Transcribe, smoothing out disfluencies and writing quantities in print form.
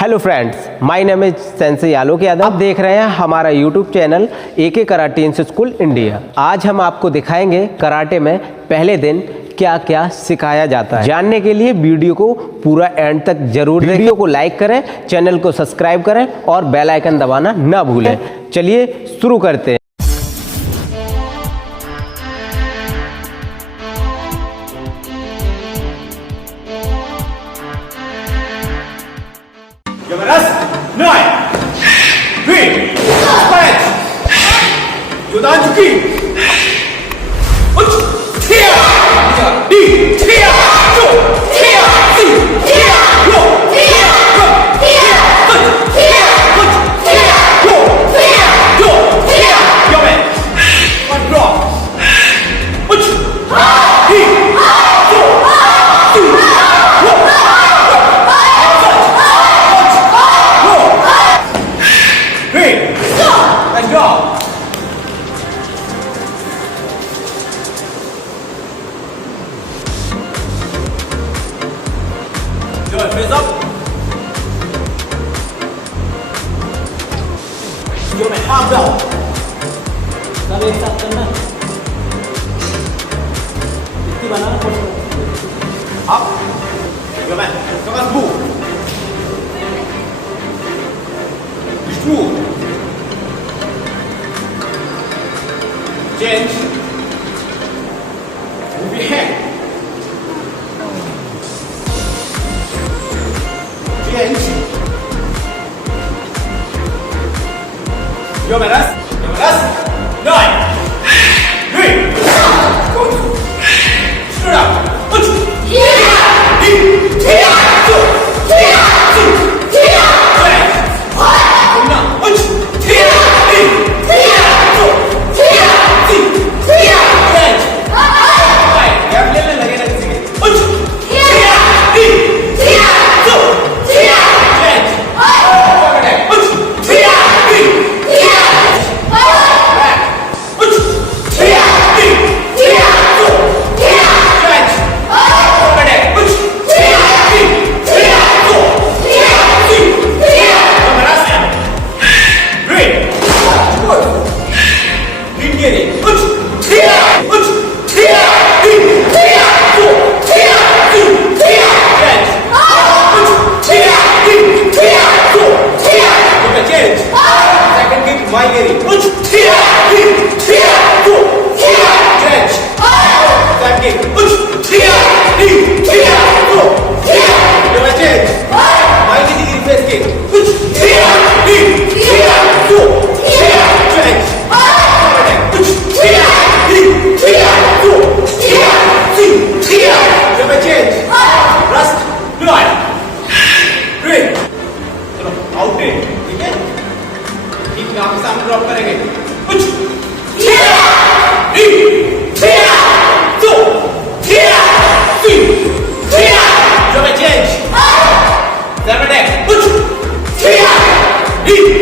Hello friends, my name is sensei Alok Yadav. आप देख रहे हैं हमारा YouTube channel AK karate school India. आज हम आपको दिखाएंगे कराटे में पहले दिन क्या क्या सिखाया जाता है। जानने के लिए वीडियो को पूरा एंड तक जरूर देखें। वीडियो को लाइक करें, चैनल को सब्सक्राइब करें और बेल आइकन दबाना ना भूलें। चलिए शुरू करते हैं। Face up. Yo में half down. सब एक साथ करना. इतनी बनाना पड़ेगा. Up. Yo में कमर move. Move. Change. Move your hand. Change. Yo verás. 9, 3, go. Straight up. Change.